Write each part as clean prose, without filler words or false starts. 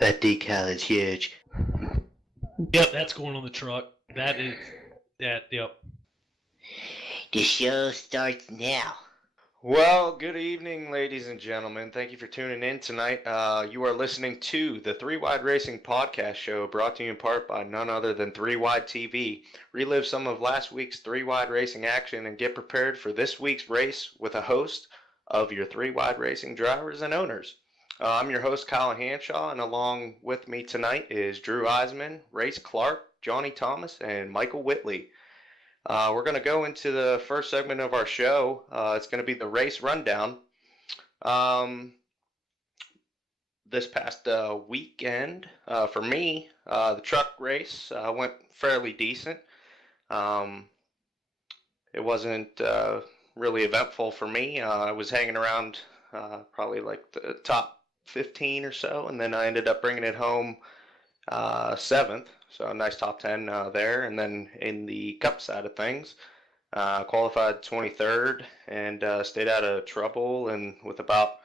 That decal is huge. Yep, that's going on the truck. That is that. Yep. The show starts now. Well, good evening, ladies and gentlemen. Thank you for tuning in tonight. You are listening to the Three Wide Racing Podcast Show, brought to you in part by none other than Wide TV. Relive some of last week's Three Wide Racing action and get prepared for this week's race with a host of your Three Wide Racing drivers and owners. I'm your host, Colin Hanshaw, and along with me tonight is Drew Eisman, Race Clark, Johnny Thomas, and Michael Whitley. We're going to go into the first segment of our show. It's going to be the race rundown. This past weekend, for me, the truck race went fairly decent. It wasn't really eventful for me. I was hanging around probably like the top 15 or so, and then I ended up bringing it home 7th. So a nice top 10 there. And then in the cup side of things, qualified 23rd and stayed out of trouble. And with about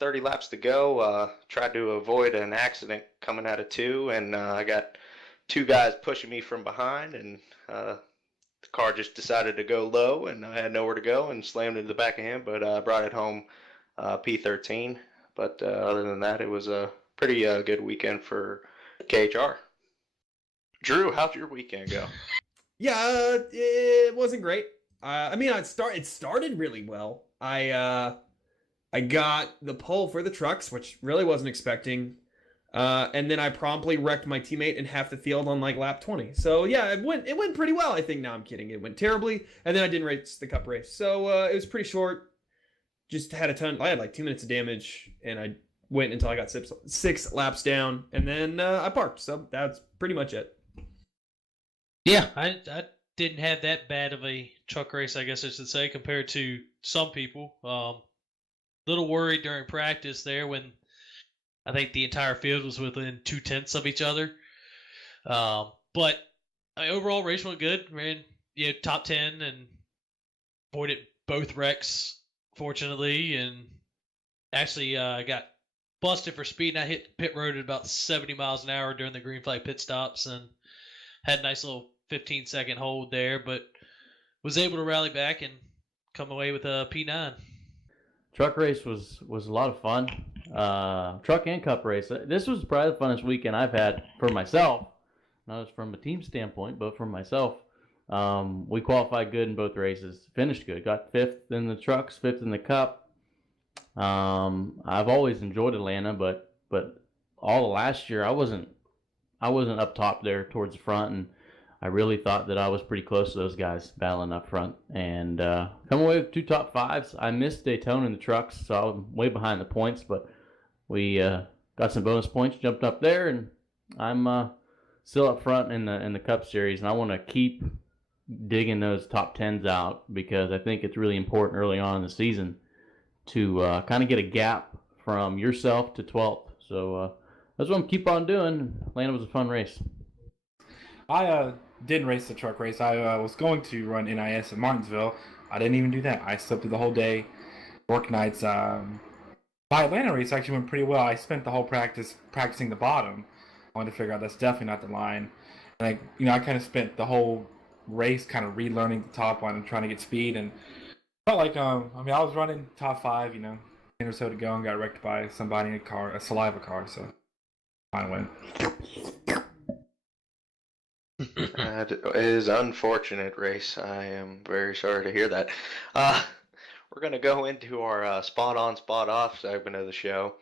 30 laps to go, tried to avoid an accident coming out of 2. And I got 2 guys pushing me from behind. And the car just decided to go low. And I had nowhere to go and slammed into the back of him. But I brought it home P13. But other than that, it was a pretty good weekend for KHR. Drew, how'd your weekend go? Yeah, it wasn't great. It started really well. I got the pole for the trucks, which really wasn't expecting. And then I promptly wrecked my teammate in half the field on like lap 20. So yeah, it went pretty well. I think. No, I'm kidding. It went terribly, and then I didn't race the cup race. So it was pretty short. Just had I had like 2 minutes of damage, and I went until I got 6 laps down, and then I parked. So that's pretty much it. Yeah, I didn't have that bad of a truck race, I guess I should say, compared to some people. Little worried during practice there when I think the entire field was within 2/10 of each other. But overall, race went good. Ran top 10 and avoided both wrecks, fortunately, and actually got busted for speed. I hit pit road at about 70 miles an hour during the green flag pit stops and had a nice little 15-second hold there, but was able to rally back and come away with a P9. Truck race was a lot of fun. Truck and cup race. This was probably the funnest weekend I've had for myself. Not as from a team standpoint, but for myself. We qualified good in both races. Finished good. Got 5th in the trucks, 5th in the cup. I've always enjoyed Atlanta, but all of last year I wasn't up top there towards the front, and I really thought that I was pretty close to those guys battling up front. And come away with 2 top 5s. I missed Daytona in the trucks, so I was way behind the points, but we got some bonus points, jumped up there, and I'm still up front in the Cup Series, and I want to keep digging those top 10s out because I think it's really important early on in the season to kind of get a gap from yourself to 12th. So that's what I'm keep on doing. Atlanta was a fun race. I didn't race the truck race. I was going to run NIS in Martinsville. I didn't even do that. I slept through the whole day, work nights. My Atlanta race actually went pretty well. I spent the whole practicing the bottom. I wanted to figure out that's definitely not the line. And I kind of spent the whole race kind of relearning the top line and trying to get speed. And felt like I was running top 5, 10 or so to go, and got wrecked by somebody in a saliva car. So I went. That is unfortunate, Race. I am very sorry to hear that. We're going to go into our spot on, spot off segment of the show.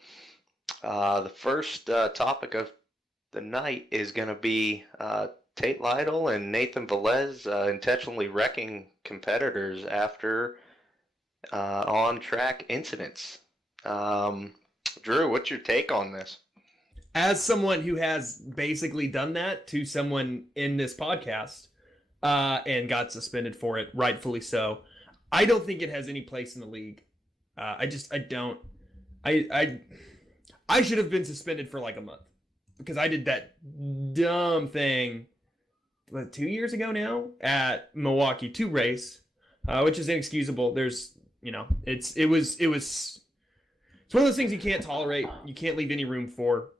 The first topic of the night is going to be Tate Lytle and Nathan Velez intentionally wrecking competitors after on-track incidents. Drew, what's your take on this? As someone who has basically done that to someone in this podcast and got suspended for it, rightfully so, I don't think it has any place in the league. I don't. I should have been suspended for like a month because I did that dumb thing 2 years ago now at Milwaukee 2 race, which is inexcusable. There's, it was It's one of those things you can't tolerate. You can't leave any room for.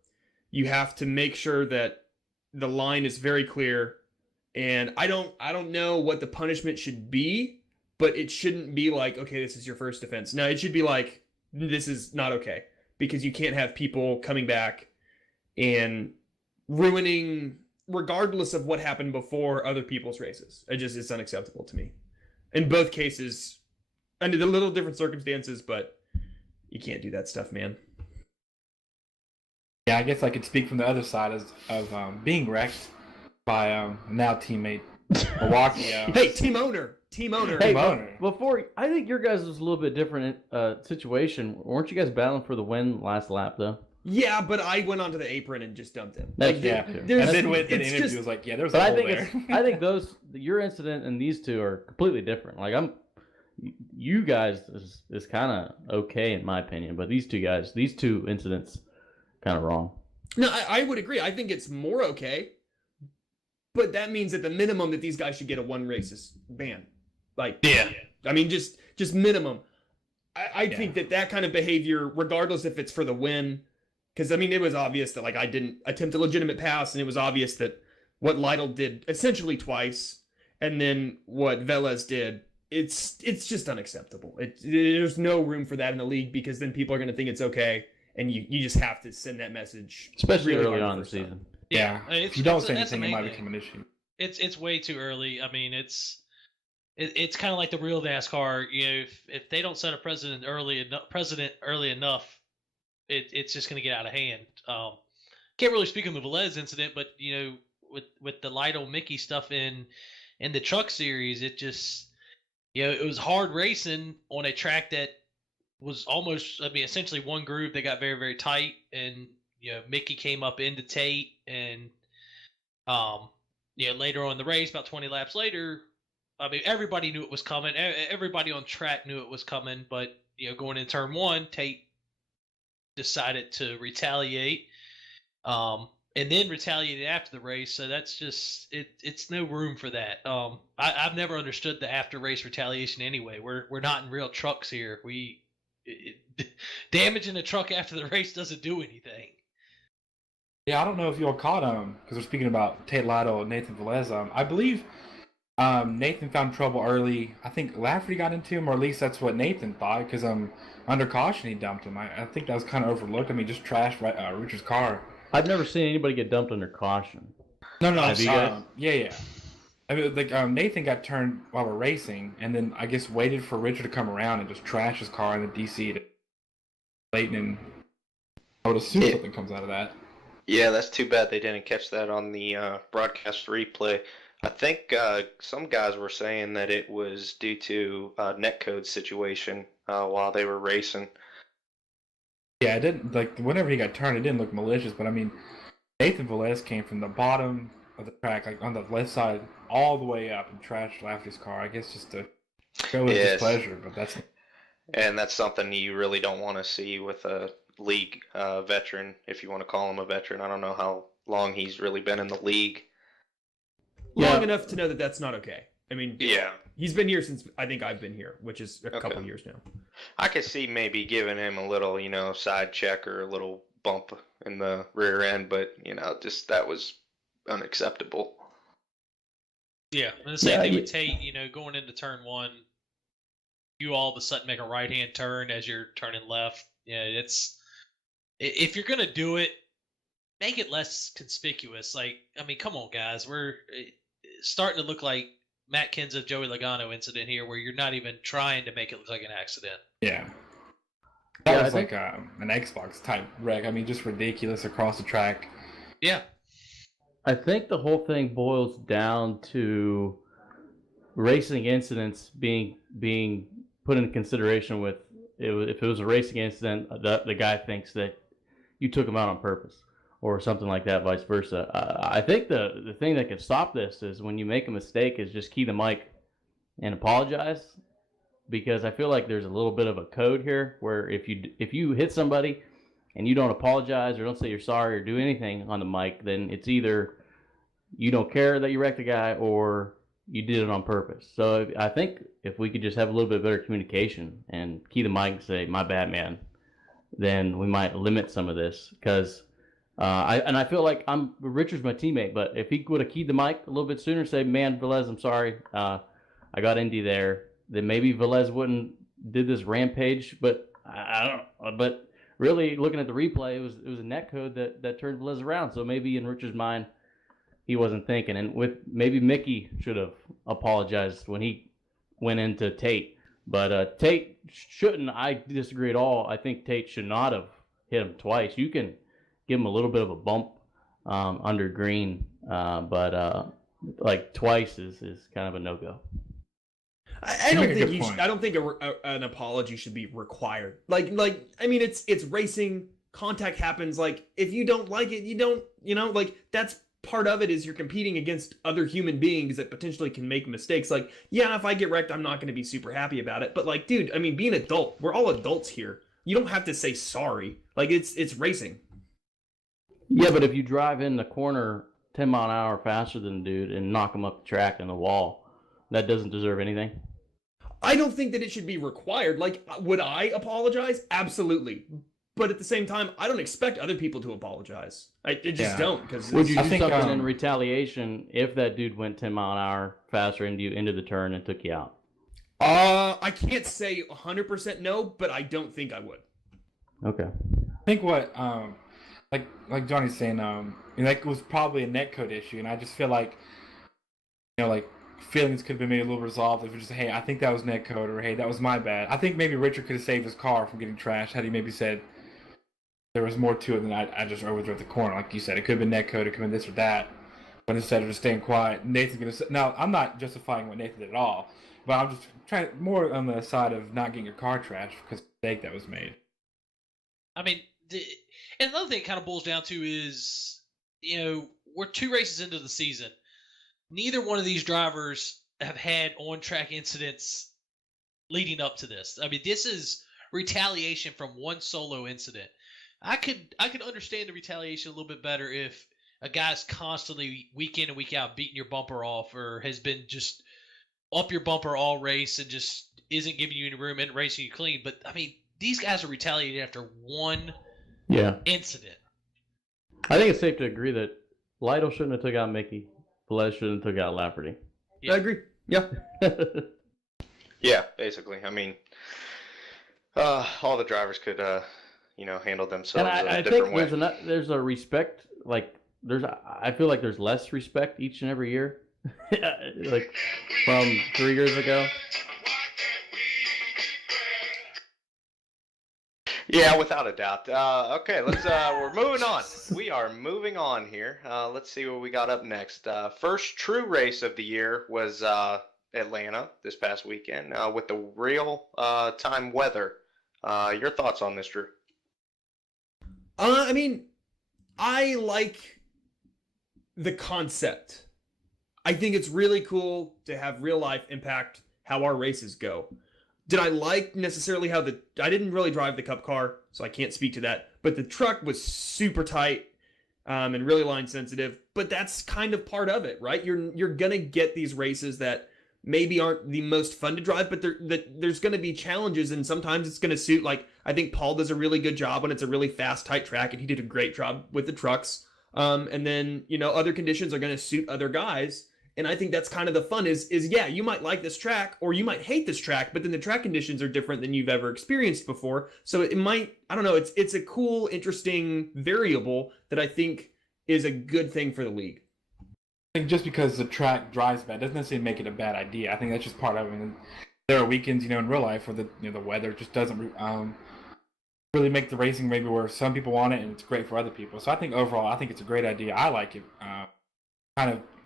You have to make sure that the line is very clear. And I don't know what the punishment should be, but it shouldn't be like, okay, this is your first offense. No, it should be like, this is not okay, because you can't have people coming back and ruining, regardless of what happened before, other people's races. It's unacceptable to me. In both cases, under the little different circumstances, but you can't do that stuff, man. Yeah, I guess I could speak from the other side of being wrecked by now teammate Milwaukee. Hey, team owner. Hey, owner. before I think your guys was a little bit different situation. Weren't you guys battling for the win last lap though? Yeah, but I went onto the apron and just dumped him. Like, Yeah, and then with an interview, was like, yeah, there's a But I hole think there. I think your incident and these two are completely different. Like you guys is kind of okay in my opinion, but these two incidents, kind of wrong. No, I would agree. I think it's more okay. But that means at the minimum that these guys should get a one races ban. Like, Yeah. I mean, just minimum. I think that kind of behavior, regardless if it's for the win, because I mean, it was obvious that like I didn't attempt a legitimate pass, and it was obvious that what Lytle did essentially twice, and then what Velez did, it's just unacceptable. There's no room for that in the league, because then people are going to think it's okay, and you just have to send that message, Especially really early hard on in the the first time. season. Yeah, It's, if you don't that's- say that's the anything, it main might thing. become an issue. It's way too early. I mean, it's kind of like the real NASCAR. You know, if they don't set a precedent early enough, it's just going to get out of hand. Can't really speak on the Velez incident, but you know, with the Lytle Mickey stuff in the truck series, it just, you know, it was hard racing on a track that was almost, I mean, essentially one groove that got very, very tight, and you know, Mickey came up into Tate, and you know, later on in the race, about 20 laps later, I mean, everybody knew it was coming. Everybody on track knew it was coming, but you know, going in turn one, Tate decided to retaliate, and then retaliated after the race. So that's just it's no room for that. I've never understood the after race retaliation anyway. We're not in real trucks here. Damaging a truck after the race doesn't do anything. Yeah, I don't know if you all caught because we're speaking about Tate Lytle and Nathan Velez. I believe Nathan found trouble early. I think Lafferty got into him, or at least that's what Nathan thought, because under caution he dumped him. I think that was kind of overlooked. I mean, just trashed Richard's car. I've never seen anybody get dumped under caution. No, Have you guys? yeah. I mean, like Nathan got turned while we're racing, and then I guess waited for Richard to come around and just trash his car, and then DC'd it. Leighton, and I would assume something comes out of that. Yeah, that's too bad they didn't catch that on the broadcast replay. I think some guys were saying that it was due to a netcode situation while they were racing. Yeah, it didn't, like, whenever he got turned, it didn't look malicious, but I mean, Nathan Velez came from the bottom of the track, like on the left side, all the way up and trashed Lafferty's car, I guess just to show his displeasure, but that's... And that's something you really don't want to see with a league veteran, if you want to call him a veteran. I don't know how long he's really been in the league. Long enough to know that that's not okay. I mean, Yeah. he's been here since I think I've been here, which is a couple years now. I could see maybe giving him a little, side check or a little bump in the rear end, but, just that was unacceptable. Yeah, and the same thing with Tate. You know, going into turn one, you all of a sudden make a right-hand turn as you're turning left. Yeah, if you're gonna do it, make it less conspicuous. Like, I mean, come on, guys, we're starting to look like Matt Kenseth, Joey Logano incident here, where you're not even trying to make it look like an accident. Yeah. That was like an Xbox type wreck. I mean, just ridiculous across the track. Yeah. I think the whole thing boils down to racing incidents being put into consideration with if it was a racing incident, the guy thinks that you took him out on purpose or something like that, vice versa. I think the thing that can stop this is when you make a mistake is just key the mic and apologize, because I feel like there's a little bit of a code here where if you hit somebody and you don't apologize or don't say you're sorry or do anything on the mic, then it's either you don't care that you wrecked a guy or you did it on purpose. So I think if we could just have a little bit better communication and key the mic and say, my bad, man, then we might limit some of this because I feel like Richard's my teammate, but if he would have keyed the mic a little bit sooner, say, man, Velez, I'm sorry, I got Indy there, then maybe Velez wouldn't did this rampage. But I don't know. But really, looking at the replay, it was a net code that turned Velez around. So maybe in Richard's mind, he wasn't thinking, and maybe Mickey should have apologized when he went into Tate. But Tate shouldn't. I disagree at all. I think Tate should not have hit him twice. You can give him a little bit of a bump under green, but like twice is kind of a no-go. I don't think I don't think an apology should be required. Like I mean, it's racing. Contact happens. Like if you don't like it, you don't. Like that's part of it. Is you're competing against other human beings that potentially can make mistakes. Like yeah, if I get wrecked, I'm not going to be super happy about it. But like, dude, I mean, be an adult. We're all adults here. You don't have to say sorry. Like it's racing. Yeah, but if you drive in the corner 10 mile an hour faster than the dude and knock him up the track and the wall, that doesn't deserve anything. I don't think that it should be required. Like, would I apologize? Absolutely. But at the same time, I don't expect other people to apologize. I just don't. Cause would you do something in retaliation if that dude went 10 mile an hour faster into the turn and took you out? I can't say 100% no, but I don't think I would. Okay. I think what like Johnny's saying, like it was probably a netcode issue, and I just feel like, like feelings could have been made a little resolved if it just, hey, I think that was netcode, or hey, that was my bad. I think maybe Richard could have saved his car from getting trashed had he maybe said there was more to it than I just overdrove the corner, like you said. It could have been netcode, it could have been this or that. But instead of just staying quiet, Nathan's gonna say, now I'm not justifying what Nathan did at all, but I'm just trying more on the side of not getting your car trashed because of the mistake that was made. I mean, and another thing it kind of boils down to is, we're 2 races into the season. Neither one of these drivers have had on-track incidents leading up to this. I mean, this is retaliation from one solo incident. I could understand the retaliation a little bit better if a guy's constantly week in and week out beating your bumper off, or has been just up your bumper all race and just isn't giving you any room and racing you clean. But I mean, these guys are retaliating after one incident. I think it's safe to agree that Lytle shouldn't have took out Mickey. Velez shouldn't have took out Lafferty. Yeah. I agree. Yeah. Yeah, basically. I mean, all the drivers could, handle themselves and in a I different think way. there's a respect, like I feel like there's less respect each and every year, like from 3 years ago. Yeah, without a doubt. Okay, let's. We're moving on. We are moving on here. Let's see what we got up next. First true race of the year was Atlanta this past weekend with the real time weather. Your thoughts on this, Drew? I mean, I like the concept. I think it's really cool to have real life impact how our races go. Did I like necessarily how I didn't really drive the Cup car, so I can't speak to that. But the truck was super tight and really line sensitive. But that's kind of part of it, right? You're gonna get these races that maybe aren't the most fun to drive, but there's gonna be challenges, and sometimes it's gonna suit. Like I think Paul does a really good job when it's a really fast, tight track, and he did a great job with the trucks. And then other conditions are gonna suit other guys. And I think that's kind of the fun is yeah, you might like this track or you might hate this track, but then the track conditions are different than you've ever experienced before. So it might, I don't know, it's a cool, interesting variable that I think is a good thing for the league. I think just because the track drives bad doesn't necessarily make it a bad idea. I think that's just part of it. I mean, there are weekends, in real life where the weather just doesn't really make the racing maybe where some people want it and it's great for other people. So I think overall, I think it's a great idea. I like it.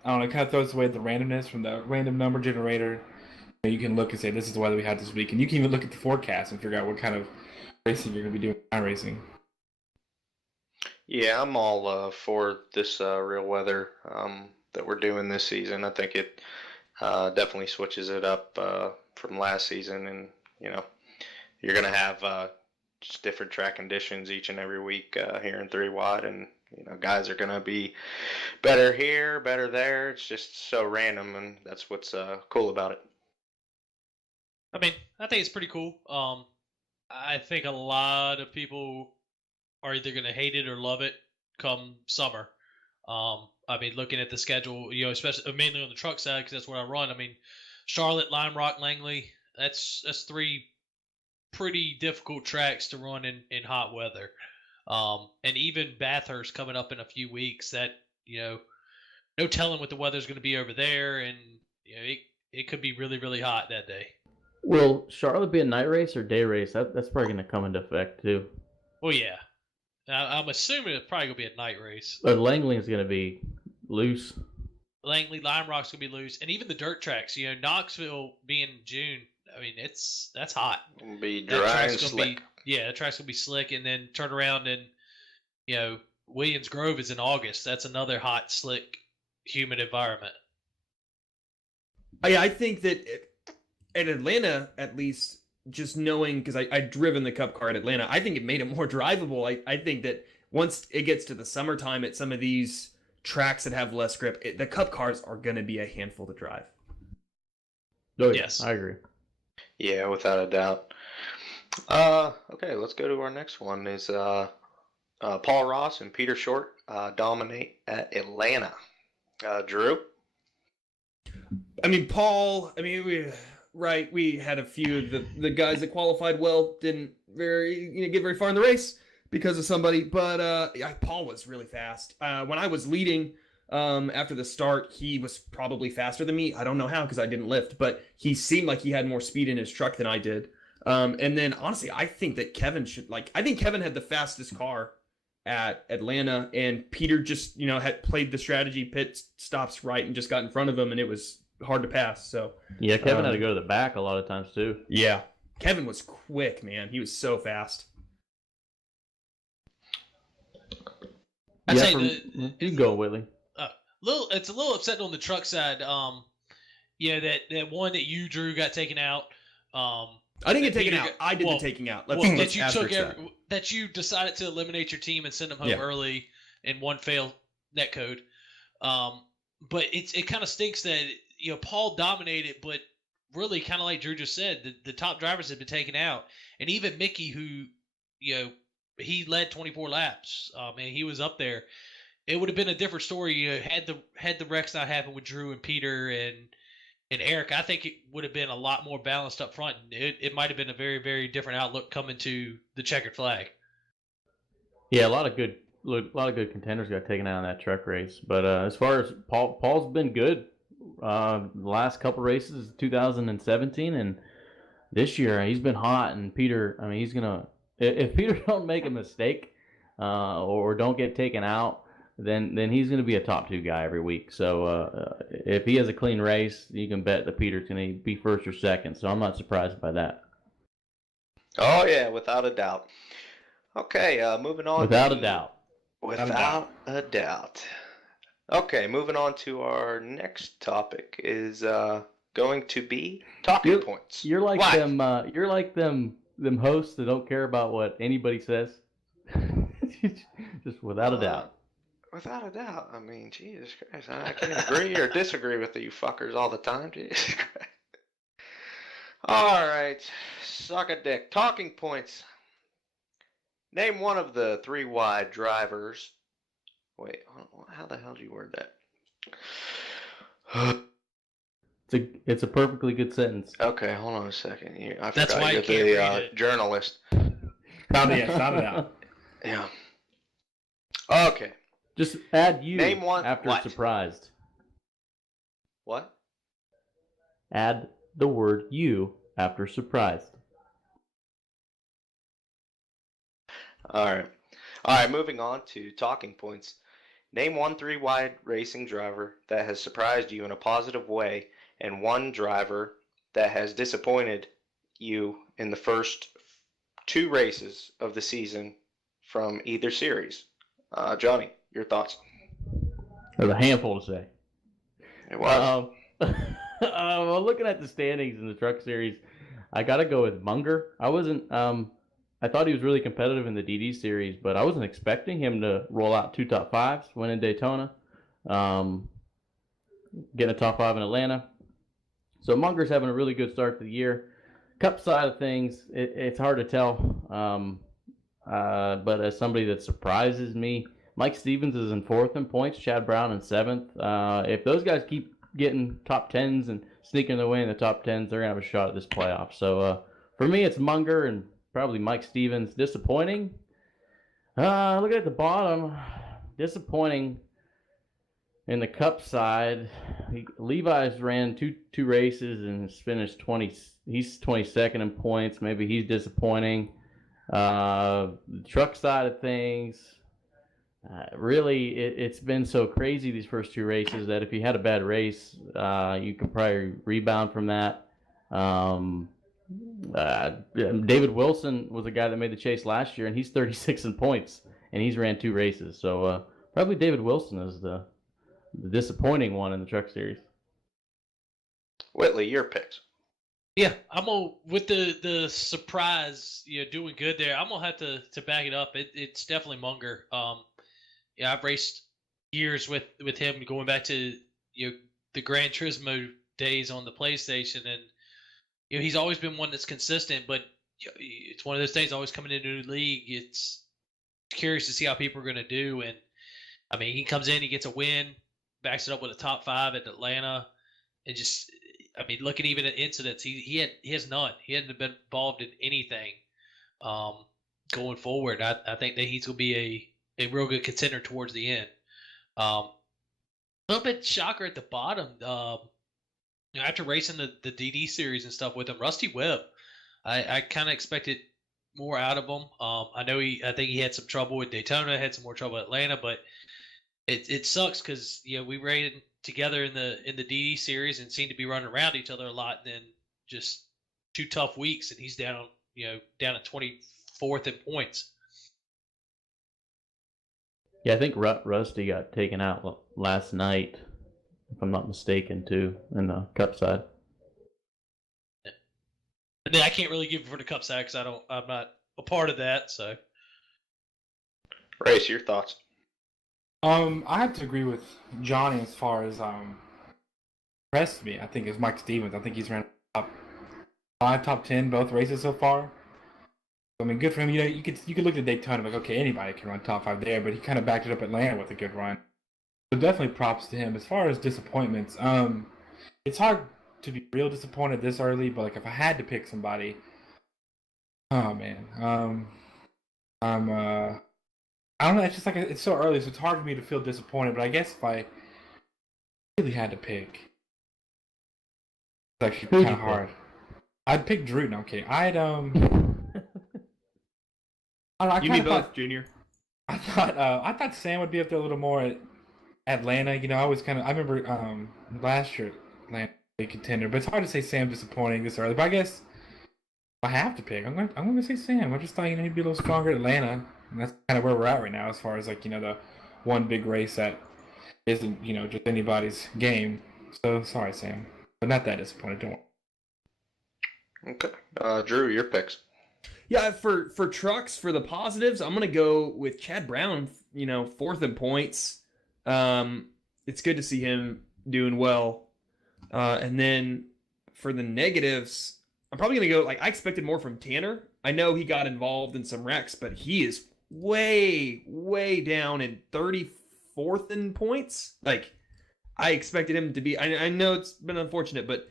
It kind of throws away the randomness from the random number generator. You can look and say, this is the weather we had this week. And you can even look at the forecast and figure out what kind of racing you're going to be doing in iRacing. Yeah, I'm all for this real weather that we're doing this season. I think it definitely switches it up from last season. And, you're going to have just different track conditions each and every week here in 3 Wide. And guys are going to be better here, better there. It's just so random, and that's what's cool about it. I mean, I think it's pretty cool. I think a lot of people are either going to hate it or love it come summer. I mean, looking at the schedule, especially mainly on the truck side because that's what I run. I mean, Charlotte, Lime Rock, Langley. That's three pretty difficult tracks to run in hot weather. And even Bathurst coming up in a few weeks. That no telling what the weather's going to be over there, and it could be really really hot that day. Will Charlotte be a night race or day race? That's probably going to come into effect too. Well, yeah. I'm assuming it's probably going to be a night race. But Langley is going to be loose. Langley, Lime Rock's going to be loose. And even the dirt tracks, Knoxville being June, I mean, that's hot. It'll be That dry and track's gonna slick. that track's going to be slick. And then turn around and, Williams Grove is in August. That's another hot, slick, humid environment. I think that at Atlanta, at least, just knowing, because I'd driven the Cup car at Atlanta, I think it made it more drivable. I think that once it gets to the summertime at some of these tracks that have less grip, the Cup cars are going to be a handful to drive. Oh, Yes. I agree. Yeah, without a doubt. Okay, let's go to our next one. Is Paul Ross and Peter Short dominate at Atlanta? Drew? I mean, Paul, we had a few of the guys that qualified well didn't get very far in the race because of somebody, but Paul was really fast. When I was leading after the start, he was probably faster than me. I don't know how because I didn't lift, but he seemed like he had more speed in his truck than I did. And then honestly, I think that Kevin had the fastest car at Atlanta, and Peter just had played the strategy, pit stops right, and just got in front of him, and it was hard to pass. So Yeah, Kevin had to go to the back a lot of times too. yeah, Kevin was quick, man. He was so fast. I'd Yeah, say you can go, Whitley. it's a little upsetting on the truck side. That one that you Drew got taken out. I didn't get taken Peter out. I did the taking out. That you took that you decided to eliminate your team and send them home Yeah. early in one failed net code. But it kind of stinks that Paul dominated, but really kind of like Drew just said, the top drivers had been taken out, and even Mickey, who he led 24 laps, and he was up there. It would have been a different story. Had the wrecks not happened with Drew and Peter and Eric, I think it would have been a lot more balanced up front. It might have been a very, very different outlook coming to the checkered flag. Yeah, a lot of good contenders got taken out in that truck race. But as far as Paul's been good. The last couple races, 2017, and this year he's been hot. And Peter, I mean, he's gonna if Peter don't make a mistake or don't get taken out, then he's going to be a top 2 guy every week. So if he has a clean race, you can bet that Peter's going to be first or second. So I'm not surprised by that. Oh, yeah, without a doubt. Okay, moving on. Without a doubt. Without a doubt. Okay, moving on to our next topic is going to be talking points. You're like What? them. You're like them hosts that don't care about what anybody says. Just without a doubt. Without a doubt. I mean, Jesus Christ. I can't agree or disagree with you fuckers all the time. Jesus Christ. All right. Suck a dick. Talking points. Name one of the 3 wide drivers. Wait, how the hell do you word that? It's a perfectly good sentence. Okay, hold on a second. That's why you get can't the read it. journalist. Found it out. Yeah. Okay. Just add you Name one. after What? surprised. What? Add the word you after surprised. All right, moving on to talking points. Name one 3-wide racing driver that has surprised you in a positive way, and one driver that has disappointed you in the first 2 races of the season from either series. Johnny, your thoughts? There's a handful to say. It was. Well, looking at the standings in the truck series, I got to go with Munger. I thought he was really competitive in the DD series, but I wasn't expecting him to roll out 2 top 5s, win in Daytona, get a top 5 in Atlanta. So Munger's having a really good start to the year. Cup side of things, it's hard to tell. But as somebody that surprises me, Mike Stevens is in 4th in points, Chad Brown in 7th. If those guys keep getting top 10s and sneaking their way in the top 10s, they're going to have a shot at this playoff. So for me, it's Munger and probably Mike Stevens. Disappointing. Look at the bottom. Disappointing in the Cup side. Levi's ran two races and has finished 20. He's 22nd in points. Maybe he's disappointing. The truck side of things, really, it's been so crazy these first 2 races that if you had a bad race, you can probably rebound from that. David Wilson was a guy that made the chase last year, and he's 36 in points, and he's ran 2 races. So probably David Wilson is the disappointing one in the truck series. Whitley, your picks. Yeah, I'm gonna with the surprise, doing good there. I'm gonna have to back it up. It's definitely Munger. Yeah, I've raced years with him going back to the Gran Turismo days on the PlayStation, and he's always been one that's consistent. But it's one of those things. Always coming into a new league, it's curious to see how people are gonna do. And I mean, he comes in, he gets a win, backs it up with a top 5 at Atlanta, and just. I mean, looking even at incidents, he has none. He hasn't been involved in anything going forward. I think that he's going to be a real good contender towards the end. A little bit shocker at the bottom. After racing the DD series and stuff with him, Rusty Webb, I kind of expected more out of him. I think he had some trouble with Daytona, had some more trouble at Atlanta, but it sucks because we rated together in the DD series and seem to be running around each other a lot. And then just 2 tough weeks, and he's down at 24th in points. Yeah, I think Rusty got taken out last night, if I'm not mistaken, too, in the Cup side. Yeah. And then I can't really give for the Cup side because I'm not a part of that. So, Race, your thoughts? I have to agree with Johnny as far as impressed me. I think is Mike Stevens. I think he's ran top 5, top 10 both races so far. I mean, good for him. You could look at Daytona like, okay, anybody can run top 5 there, but he kind of backed it up at Atlanta with a good run. So definitely props to him. As far as disappointments, it's hard to be real disappointed this early, but like if I had to pick somebody, oh man, I don't know. It's just like it's so early, so it's hard for me to feel disappointed. But I guess if I really had to pick, it's actually kind of hard. I'd pick Drew. No, okay. I don't know. You mean both, Junior? I thought Sam would be up there a little more at Atlanta. I remember last year Atlanta a contender, but it's hard to say Sam disappointing this early. But I guess if I have to pick, I'm gonna say Sam. I just thought he'd be a little stronger at Atlanta. And that's kind of where we're at right now as far as the one big race that isn't, just anybody's game. So, sorry, Sam. But not that disappointed, don't worry. Okay. Drew, your picks. Yeah, for trucks, for the positives, I'm going to go with Chad Brown, 4th in points. It's good to see him doing well. And then for the negatives, I'm probably going to go, I expected more from Tanner. I know he got involved in some wrecks, but he is way down in 34th in points. I expected him to be. I know it's been unfortunate, but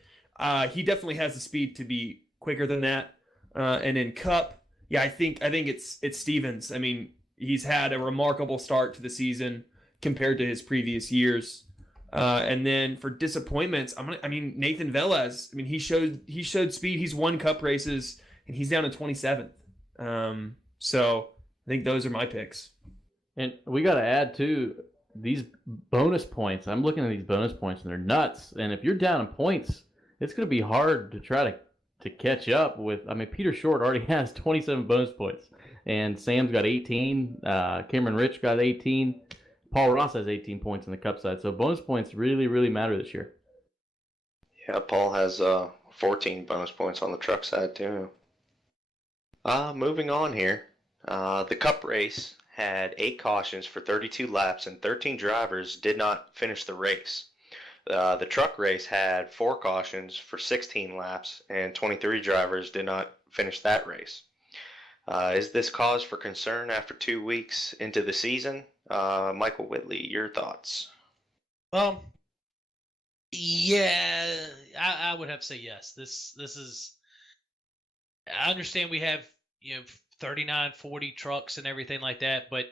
he definitely has the speed to be quicker than that. And in Cup, yeah, I think it's Stevens. I mean, he's had a remarkable start to the season compared to his previous years. And then for disappointments, Nathan Velez. I mean, he showed speed. He's won Cup races, and he's down to 27th. So I think those are my picks. And we got to add too these bonus points. I'm looking at these bonus points, and they're nuts. And if you're down in points, it's going to be hard to try to catch up with. I mean, Peter Short already has 27 bonus points, and Sam's got 18. Cameron Rich got 18. Paul Ross has 18 points in the Cup side. So bonus points really, really matter this year. Yeah, Paul has 14 bonus points on the truck side too. Moving on here. The Cup race had 8 cautions for 32 laps, and 13 drivers did not finish the race. The truck race had 4 cautions for 16 laps, and 23 drivers did not finish that race. Is this cause for concern after 2 weeks into the season? Michael Whitley, your thoughts? Yeah, I would have to say yes. This is. I understand we have 39, 40 trucks and everything like that, but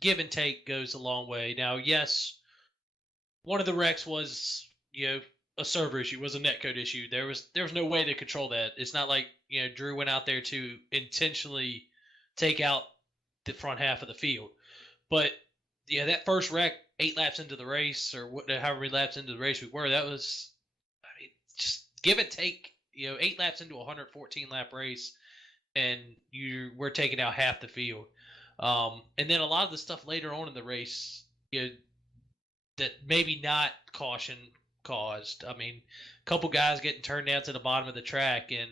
give and take goes a long way. Now, yes, one of the wrecks was a server issue, was a netcode issue. There was no way to control that. It's not like Drew went out there to intentionally take out the front half of the field. But that first wreck, 8 laps into the race, or however many laps into the race we were, that was, I mean, just give and take. 8 laps into a 114 lap race, and we're taking out half the field. And then a lot of the stuff later on in the race, that maybe not caution caused. I mean, a couple guys getting turned down to the bottom of the track and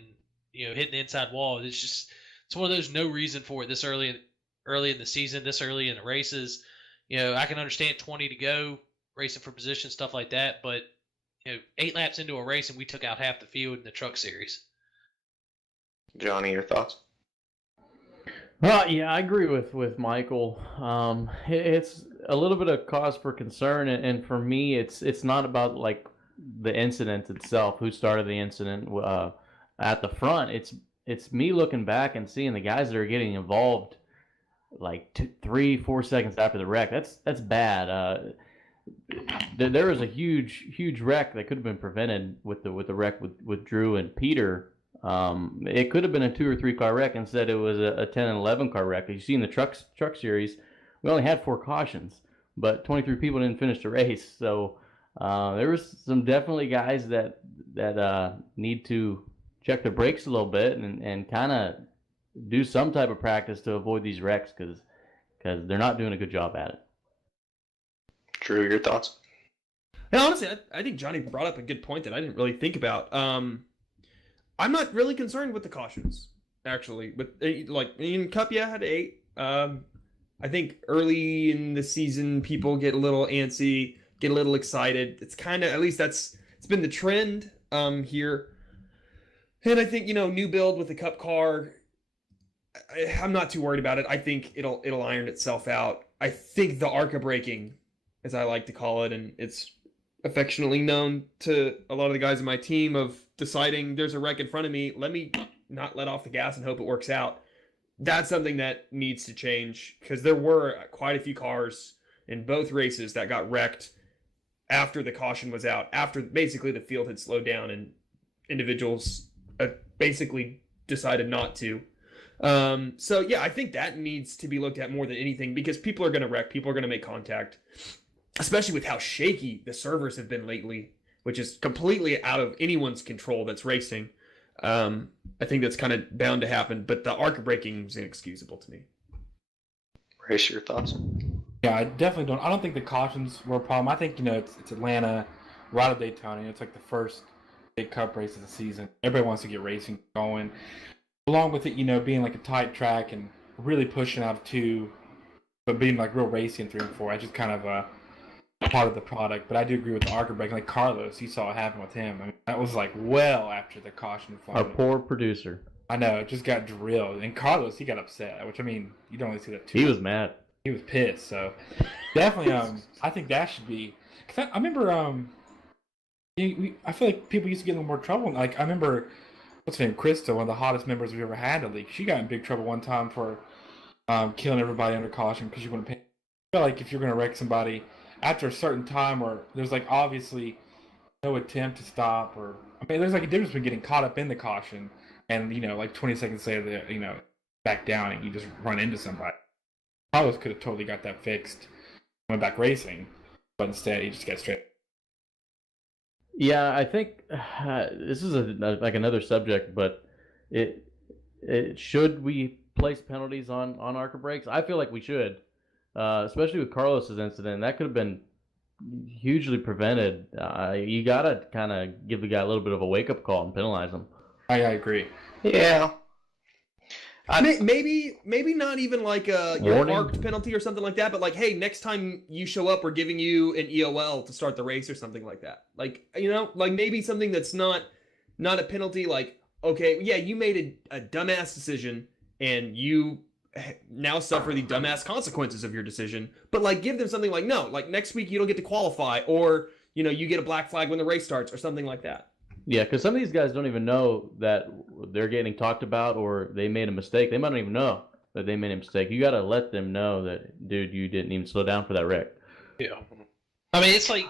hitting the inside wall. It's one of those no reason for it this early in the season, this early in the races. I can understand 20 to go, racing for position, stuff like that, but 8 laps into a race and we took out half the field in the truck series. Johnny, your thoughts? Well, yeah, I agree with Michael. It's a little bit of cause for concern, and for me, it's not about like the incident itself, who started the incident at the front. It's me looking back and seeing the guys that are getting involved like 3-4 seconds after the wreck. That's bad. There was a huge wreck that could have been prevented with the wreck with Drew and Peter. It could have been a 2 or 3 car wreck. Instead, it was a 10 and 11 car wreck. You see in the truck series, we only had 4 cautions, but 23 people didn't finish the race. So there was some definitely guys that need to check their brakes a little bit and kind of do some type of practice to avoid these wrecks because they're not doing a good job at it. Drew, your thoughts? And honestly, I think Johnny brought up a good point that I didn't really think about. I'm not really concerned with the cautions, actually. With like in Cup, yeah, I had 8. I think early in the season, people get a little antsy, get a little excited. It's kind of, at least it's been the trend here. And I think new build with the Cup car, I'm not too worried about it. I think it'll iron itself out. I think the ARCA braking, as I like to call it, and it's affectionately known to a lot of the guys in my team, of deciding there's a wreck in front of me, let me not let off the gas and hope it works out. That's something that needs to change, because there were quite a few cars in both races that got wrecked after the caution was out, after basically the field had slowed down and individuals basically decided not to. So yeah, I think that needs to be looked at more than anything, because people are going to wreck, people are going to make contact, especially with how shaky the servers have been lately, which is completely out of anyone's control that's racing. I think that's kind of bound to happen, but the ARCA braking is inexcusable to me. Race, your thoughts? Yeah, I definitely don't. I don't think the cautions were a problem. I think it's Atlanta, we're out of Daytona. It's like the first big Cup race of the season. Everybody wants to get racing going. Along with it, being like a tight track and really pushing out of 2, but being like real racy in 3 and 4. I just kind of part of the product. But I do agree with the ARCA braking. Like Carlos, you saw what happened with him. I mean, that was like well after the caution flight. Our poor producer. I know, it just got drilled. And Carlos, he got upset, which, I mean, you don't really see that too He much. was mad. He was pissed. So definitely, I think that should be. Cause I remember, I feel like people used to get in a little more trouble. Like I remember, what's her name, Krista, one of the hottest members we've ever had in the league. She got in big trouble one time for killing everybody under caution because she wouldn't pay. I feel like if you're going to wreck somebody after a certain time, or there's like obviously no attempt to stop, or I mean, there's like a difference between getting caught up in the caution and like 20 seconds later, back down and you just run into somebody. Carlos could have totally got that fixed, went back racing, but instead he just got straight. Yeah, I think this is like another subject, but it should we place penalties on ARCA brakes? I feel like we should, especially with Carlos's incident. That could have been hugely prevented. You gotta kind of give the guy a little bit of a wake up call and penalize him. I agree. Yeah. Maybe not even like a you're Warning? marked penalty or something like that, but like, hey, next time you show up, we're giving you an EOL to start the race or something like that. Like, like maybe something that's not a penalty. Like, okay, yeah, you made a dumbass decision and you now suffer the dumbass consequences of your decision. But like, give them something like, no, like next week you don't get to qualify, or you get a black flag when the race starts or something like that. Yeah, because some of these guys don't even know that they're getting talked about or they made a mistake. They might not even know that they made a mistake. You got to let them know that, dude, you didn't even slow down for that wreck. Yeah. I mean, it's like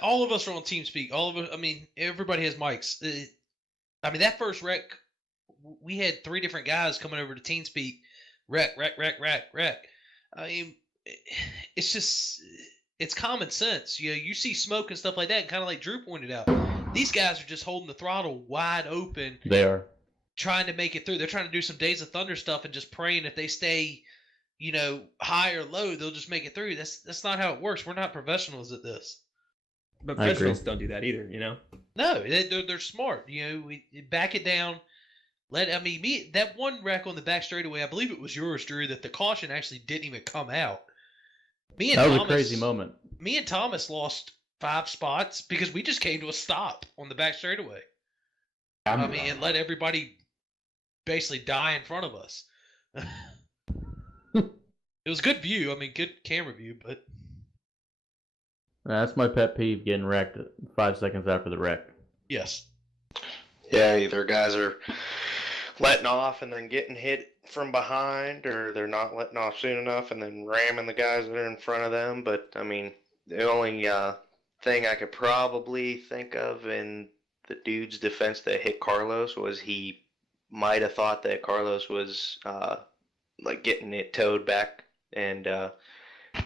all of us are on TeamSpeak. All of us. I mean, everybody has mics. I mean, that first wreck, we had 3 different guys coming over to TeamSpeak. Wreck. I mean, it's just. It's common sense. You see smoke and stuff like that, and kind of like Drew pointed out, these guys are just holding the throttle wide open. They are. Trying to make it through. They're trying to do some Days of Thunder stuff and just praying if they stay, high or low, they'll just make it through. That's not how it works. We're not professionals at this. But professionals don't do that either, No, they're smart. We back it down. That one wreck on the back straightaway, I believe it was yours, Drew, that the caution actually didn't even come out. That was a crazy moment. Me and Thomas lost 5 spots because we just came to a stop on the back straightaway. And let everybody basically die in front of us. It was good view. I mean, good camera view, but That's my pet peeve, getting wrecked 5 seconds after the wreck. yes. Yeah, either guys are letting off and then getting hit from behind, or they're not letting off soon enough and then ramming the guys that are in front of them. But I mean, the only thing I could probably think of in the dude's defense that hit Carlos was he might have thought that Carlos was like getting it towed back, and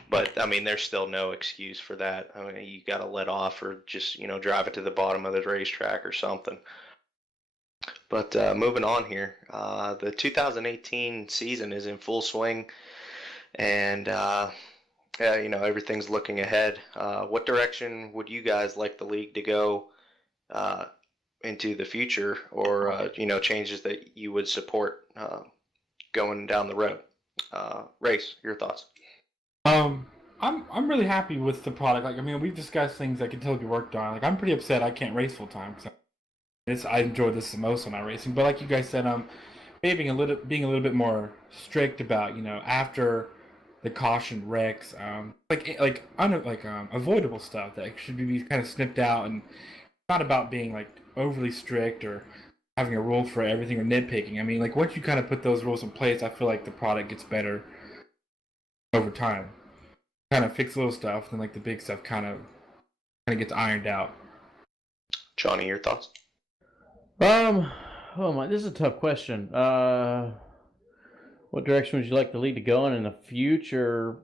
but I mean, there's still no excuse for that. I mean, you got to let off or just drive it to the bottom of the racetrack or something. But moving on here, the 2018 season is in full swing, and everything's looking ahead. What direction would you guys like the league to go into the future, or changes that you would support going down the road? Race, your thoughts? I'm really happy with the product. Like, I mean, we've discussed things that can still be worked on. Like, I'm pretty upset I can't race full time. I enjoy this the most when I'm racing. But like you guys said, maybe being a little bit more strict about after the caution wrecks, avoidable stuff that should be kind of snipped out, and not about being like overly strict or having a rule for everything or nitpicking. I mean, like once you kind of put those rules in place, I feel like the product gets better over time. Kind of fix little stuff, then like the big stuff kind of gets ironed out. Johnny, your thoughts? Oh my, this is a tough question. What direction would you like the league to go in the future?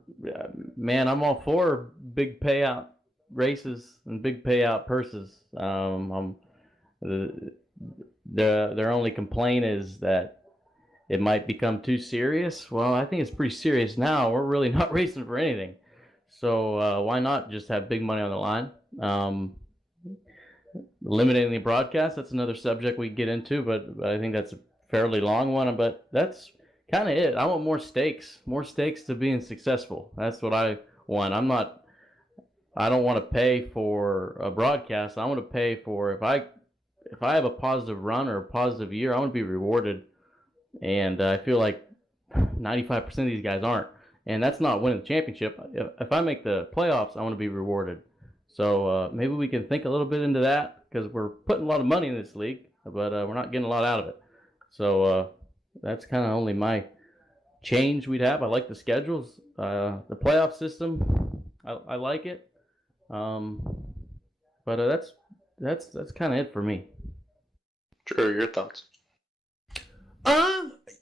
Man, I'm all for big payout races and big payout purses. Their only complaint is that it might become too serious. Well, I think it's pretty serious now. We're really not racing for anything. So why not just have big money on the line? Limiting the broadcast, that's another subject we get into, but I think that's a fairly long one. But that's kind of it. I want more stakes to being successful. That's what I want. I don't want to pay for a broadcast. I want to pay for if I have a positive run or a positive year, I want to be rewarded. And I feel like 95% of these guys aren't. And that's not winning the championship. If I make the playoffs, I want to be rewarded. So maybe we can think a little bit into that, because we're putting a lot of money in this league, but we're not getting a lot out of it. So that's kind of only my change we'd have. I like the schedules, the playoff system. I like it, but that's kind of it for me. Drew, your thoughts?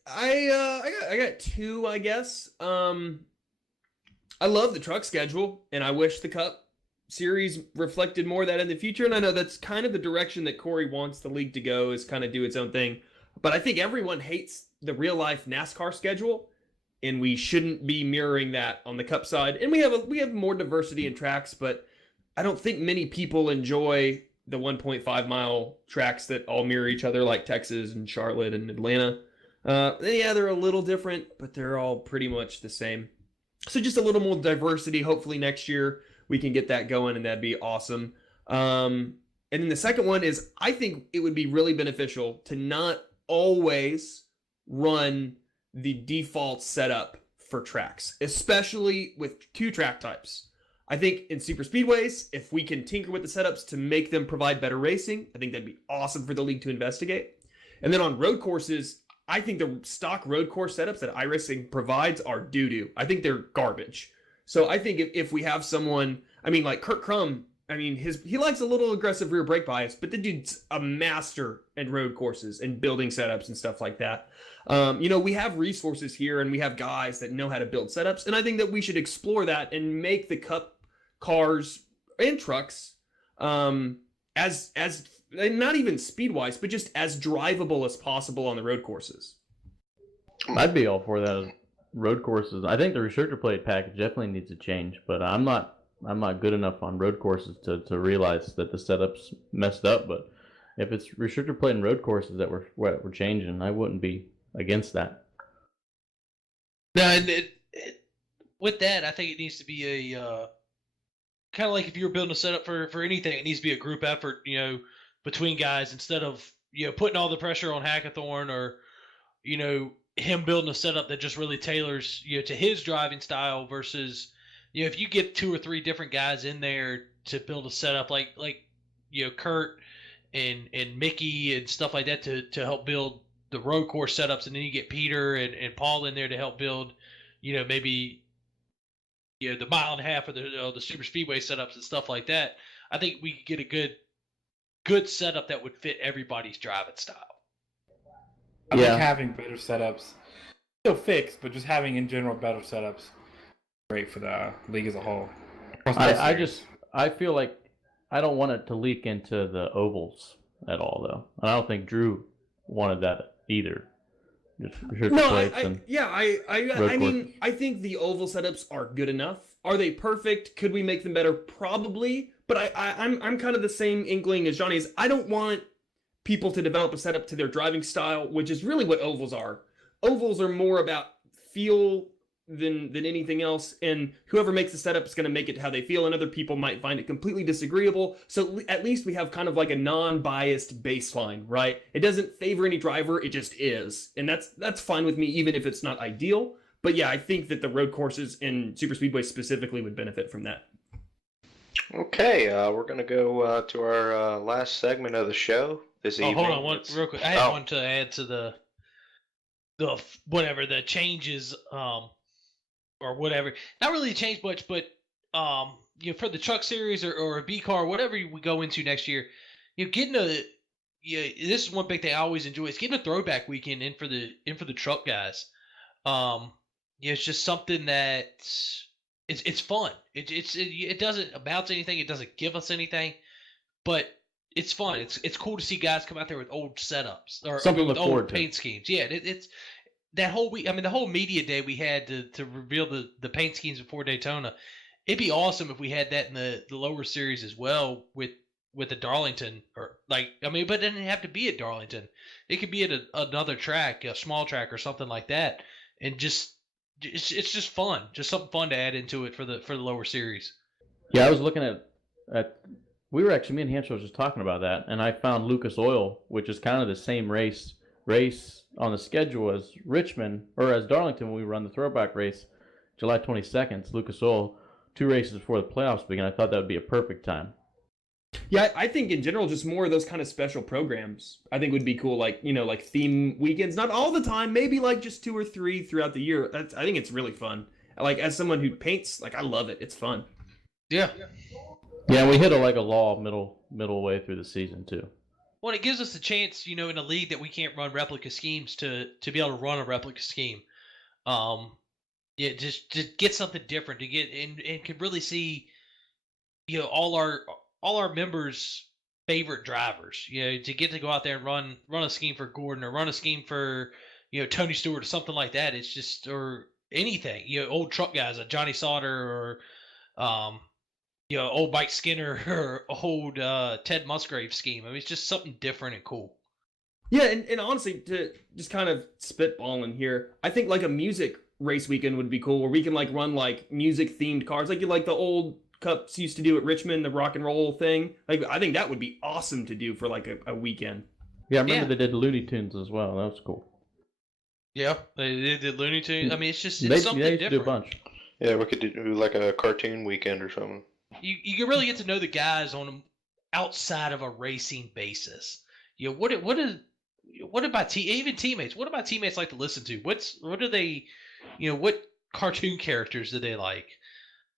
I got 2, I guess. I love the truck schedule, and I wish the Cup Series reflected more of that in the future. And I know that's kind of the direction that Corey wants the league to go, is kind of do its own thing. But I think everyone hates the real life NASCAR schedule, and we shouldn't be mirroring that on the Cup side. And we have more diversity in tracks, but I don't think many people enjoy the 1.5 mile tracks that all mirror each other, like Texas and Charlotte and Atlanta. Yeah, they're a little different, but they're all pretty much the same. So just a little more diversity. Hopefully next year we can get that going, and that'd be awesome. And then the second one is, I think it would be really beneficial to not always run the default setup for tracks, especially with 2 track types. I think in super speedways, if we can tinker with the setups to make them provide better racing, I think that'd be awesome for the league to investigate. And then on road courses, I think the stock road course setups that iRacing provides are doo-doo. I think they're garbage. So I think if we have someone, I mean, like Kurt Crum, I mean, he likes a little aggressive rear brake bias, but the dude's a master in road courses and building setups and stuff like that. We have resources here, and we have guys that know how to build setups, and I think that we should explore that and make the Cup cars and trucks as not even speed-wise, but just as drivable as possible on the road courses. I'd be all for that. Road courses. I think the restrictor plate package definitely needs to change, but I'm not good enough on road courses to realize that the setup's messed up. But if it's restrictor plate and road courses that we're changing, I wouldn't be against that. No, and with that, I think it needs to be a kind of like if you were building a setup for anything, it needs to be a group effort, between guys, instead of putting all the pressure on Hackathorn, or him building a setup that just really tailors to his driving style, versus if you get 2 or 3 different guys in there to build a setup like Kurt and Mickey and stuff like that to help build the road course setups, and then you get Peter and Paul in there to help build maybe the mile and a half or the super speedway setups and stuff like that. I think we could get a good setup that would fit everybody's driving style. I think having better setups, still fixed, but just having in general better setups, great for the league as a whole. I feel like I don't want it to leak into the ovals at all, though. And I don't think Drew wanted that either. I think the oval setups are good enough. Are they perfect? Could we make them better? Probably. But I'm kind of the same inkling as Johnny is. I don't want people to develop a setup to their driving style, which is really what ovals are. Ovals are more about feel than anything else, and whoever makes the setup is going to make it how they feel, and other people might find it completely disagreeable. So at least we have kind of like a non-biased baseline, right? It doesn't favor any driver, it just is. And that's fine with me, even if it's not ideal. But yeah, I think that the road courses and super speedway specifically would benefit from that. Okay, we're going to go to our last segment of the show this evening. Hold on, real quick. I had one to add to the changes, or whatever. Not really change much, but for the truck series or a B car, whatever we go into next year, getting this is one big thing I always enjoy, is getting a throwback weekend in for the truck guys. It's just something that it's fun. It doesn't amount to anything. It doesn't give us anything, but it's fun. It's cool to see guys come out there with old setups or something with with old paint schemes. Yeah, it's that whole week. I mean, the whole media day we had to reveal the paint schemes before Daytona. It'd be awesome if we had that in the lower series as well with the Darlington, but it doesn't have to be at Darlington. It could be at another track, a small track or something like that, and it's just fun, just something fun to add into it for the lower series. Yeah, I was looking at we were actually, me and Hansel was just talking about that, and I found Lucas Oil, which is kind of the same race on the schedule as Richmond, or as Darlington when we run the throwback race, July 22nd. It's Lucas Oil, 2 races before the playoffs begin. I thought that would be a perfect time. Yeah, I think in general, just more of those kind of special programs I think would be cool, like theme weekends, not all the time, maybe like just 2 or 3 throughout the year. I think it's really fun. Like, as someone who paints, I love it. It's fun. Yeah. Yeah, we hit a law middle way through the season too. Well, it gives us a chance, in a league that we can't run replica schemes to be able to run a replica scheme. Just to get something different, to get and can really see, all our members' favorite drivers. To get to go out there and run a scheme for Gordon or run a scheme for Tony Stewart or something like that. It's just, or anything. Old truck guys, like Johnny Sauter or old Mike Skinner or old Ted Musgrave scheme. I mean, it's just something different and cool. Yeah, and honestly, to just kind of spitballing here, I think like a music race weekend would be cool, where we can like run like music themed cars, like the old cups used to do at Richmond, the rock and roll thing. Like I think that would be awesome to do for like a weekend. Yeah, I remember they did Looney Tunes as well. That was cool. Yeah, they did Looney Tunes. I mean, it's just something they different. do a bunch. Yeah, we could do like a cartoon weekend or something. You can really get to know the guys on outside of a racing basis. What about even teammates? What about teammates like to listen to? What do they, what cartoon characters do they like?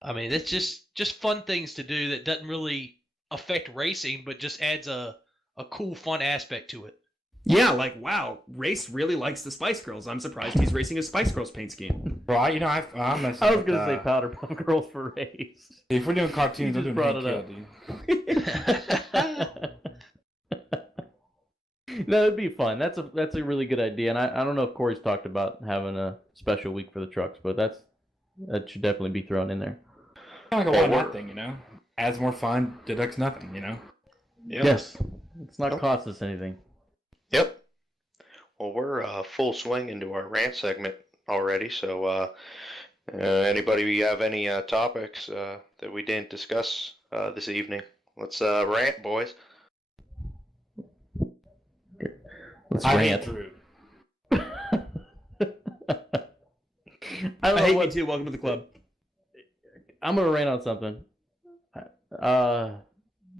I mean, it's just fun things to do that doesn't really affect racing, but just adds a cool, fun aspect to it. Yeah, like wow, Race really likes the Spice Girls. I'm surprised he's racing a Spice Girls paint scheme. Right, I'm I was gonna say Powder Puff Girls for race. If we're doing cartoons, I'm doing brought it up. No, it'd be fun. That's a really good idea, and I don't know if Corey's talked about having a special week for the trucks, but that should definitely be thrown in there. Kind of like a why not thing, Adds more fun, deducts nothing, Yep. Yes, it's not cost us anything. Yep. Well, we're full swing into our rant segment already, so anybody have any topics that we didn't discuss this evening? Let's rant, boys. Let's rant. I hate me too. Welcome to the club. I'm gonna rant on something.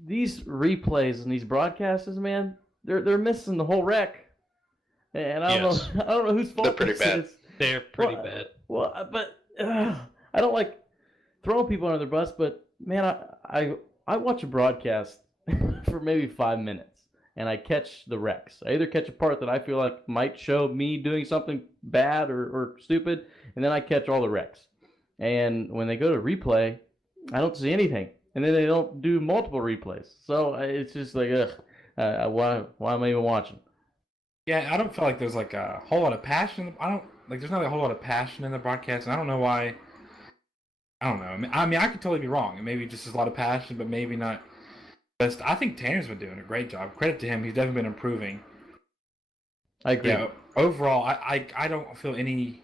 These replays and these broadcasts, man, they're missing the whole wreck. And I don't know whose fault. They're pretty bad. Is. They're pretty bad. Well, but I don't like throwing people under the bus. But man, I watch a broadcast for maybe 5 minutes, and I catch the wrecks. I either catch a part that I feel like might show me doing something bad or stupid, and then I catch all the wrecks. And when they go to replay, I don't see anything, and then they don't do multiple replays. So it's just like, why am I even watching? Yeah, I don't feel like there's like a whole lot of passion. There's not a whole lot of passion in the broadcast, and I don't know why. I don't know. I mean, I could totally be wrong, and maybe just there's a lot of passion, but maybe not. But I think Tanner's been doing a great job. Credit to him; he's definitely been improving. I agree. Yeah, overall, I don't feel any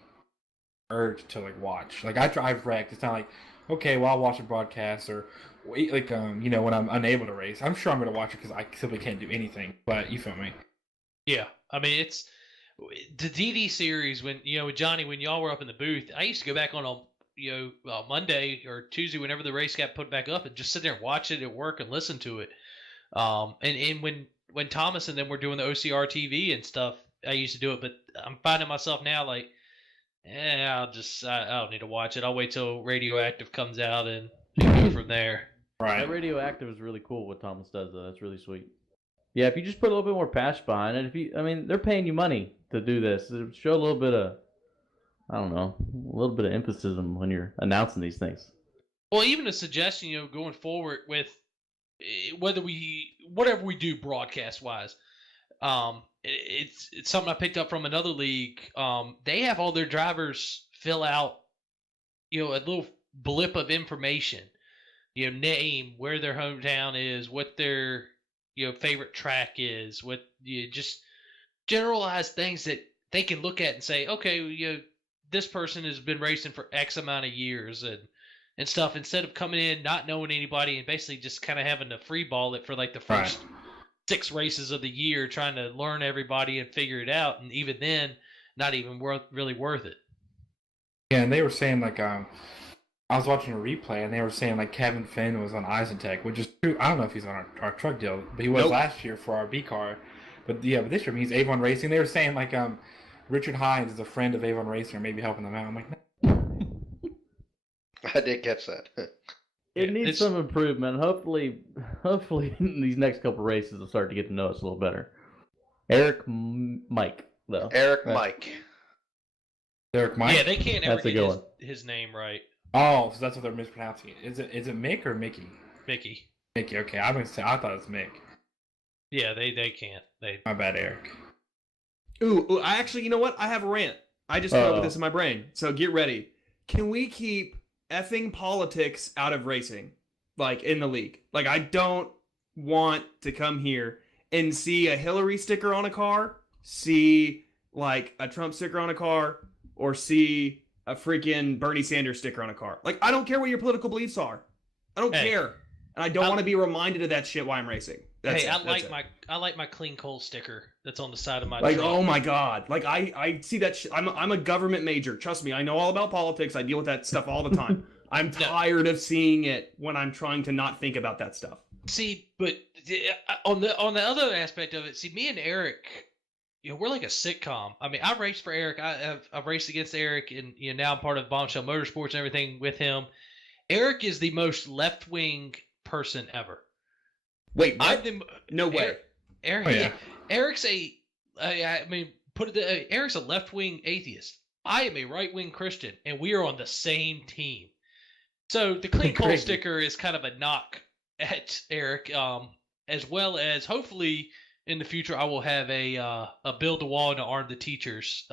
urge to like watch. Like I've wrecked. It's not like, okay, well I'll watch a broadcast or wait, like when I'm unable to race. I'm sure I'm gonna watch it because I simply can't do anything. But you feel me? Yeah, I mean it's the DD series when with Johnny, when y'all were up in the booth. I used to go back on a Monday or Tuesday whenever the race got put back up and just sit there and watch it at work and listen to it. And when Thomas and them were doing the OCR TV and stuff, I used to do it. But I'm finding myself now like, I don't need to watch it. I'll wait till Radioactive comes out and go from there. Right. That Radioactive is really cool. What Thomas does though, that's really sweet. Yeah, if you just put a little bit more passion behind it, they're paying you money to do this. Show a little bit of, I don't know, a little bit of emphasis when you're announcing these things. Well, even a suggestion, going forward with whatever we do broadcast wise, it's something I picked up from another league. They have all their drivers fill out, a little blip of information, name, where their hometown is, what their favorite track is, what just generalized things that they can look at and say, okay, this person has been racing for X amount of years and stuff, instead of coming in not knowing anybody and basically just kind of having to free ball it for like the first 6 races of the year, trying to learn everybody and figure it out, and even then not even really worth it. Yeah, and they were saying like I was watching a replay, and they were saying like Kevin Finn was on Isotech, which is true. I don't know if he's on our truck deal, but he was last year for our B car. But but this year he's Avon Racing. They were saying like Richard Hines is a friend of Avon Racing, or maybe helping them out. I'm like, no. I did catch that. It needs some improvement. Hopefully, in these next couple races, they'll start to get to know us a little better. Eric Mike, though. Eric Mike. Yeah, they can't ever That's a get good his name right. Oh, so that's what they're mispronouncing it. Is it Mick or Mickey? Mickey. Mickey. Okay, I thought it was Mick. Yeah, they can't. My bad, Eric. Ooh, I actually, you know what? I have a rant. I just came up with this in my brain. So get ready. Can we keep effing politics out of racing? like in the league. Like I don't want to come here and see a Hillary sticker on a car, see like a Trump sticker on a car, or see a freaking Bernie Sanders sticker on a car. Like I don't care what your political beliefs are. I don't care. And I don't want to be reminded of that shit while I'm racing. I like my clean coal sticker that's on the side of my like truck. oh my god, like I see that shit. I'm a government major, trust me. I know all about politics. I deal with that stuff all the time. I'm tired of seeing it when I'm trying to not think about that stuff. See, but on the other aspect of it, see, me and Eric, we're like a sitcom. I mean, I raced for Eric. I've raced against Eric, and now I'm part of Bombshell Motorsports and everything with him. Eric is the most left-wing person ever. Wait, what? No way. Eric's Eric's a left-wing atheist. I am a right-wing Christian, and we are on the same team. So the clean coal sticker is kind of a knock at Eric, as well as hopefully in the future I will have a build a wall and arm the teachers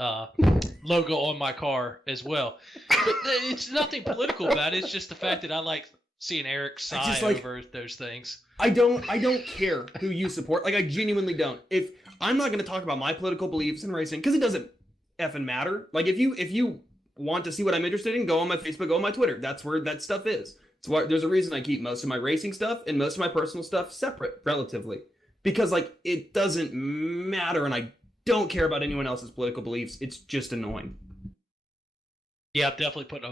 logo on my car as well. But it's nothing political about it. It's just the fact that I like seeing Eric sigh over those things. I don't care who you support. Like I genuinely don't. If I'm not going to talk about my political beliefs in racing because it doesn't effing matter. Like if you want to see what I'm interested in, go on my Facebook, go on my Twitter. That's where that stuff is. It's why there's a reason I keep most of my racing stuff and most of my personal stuff separate relatively, because like it doesn't matter, and I don't care about anyone else's political beliefs. It's just annoying. Yeah, I'm definitely putting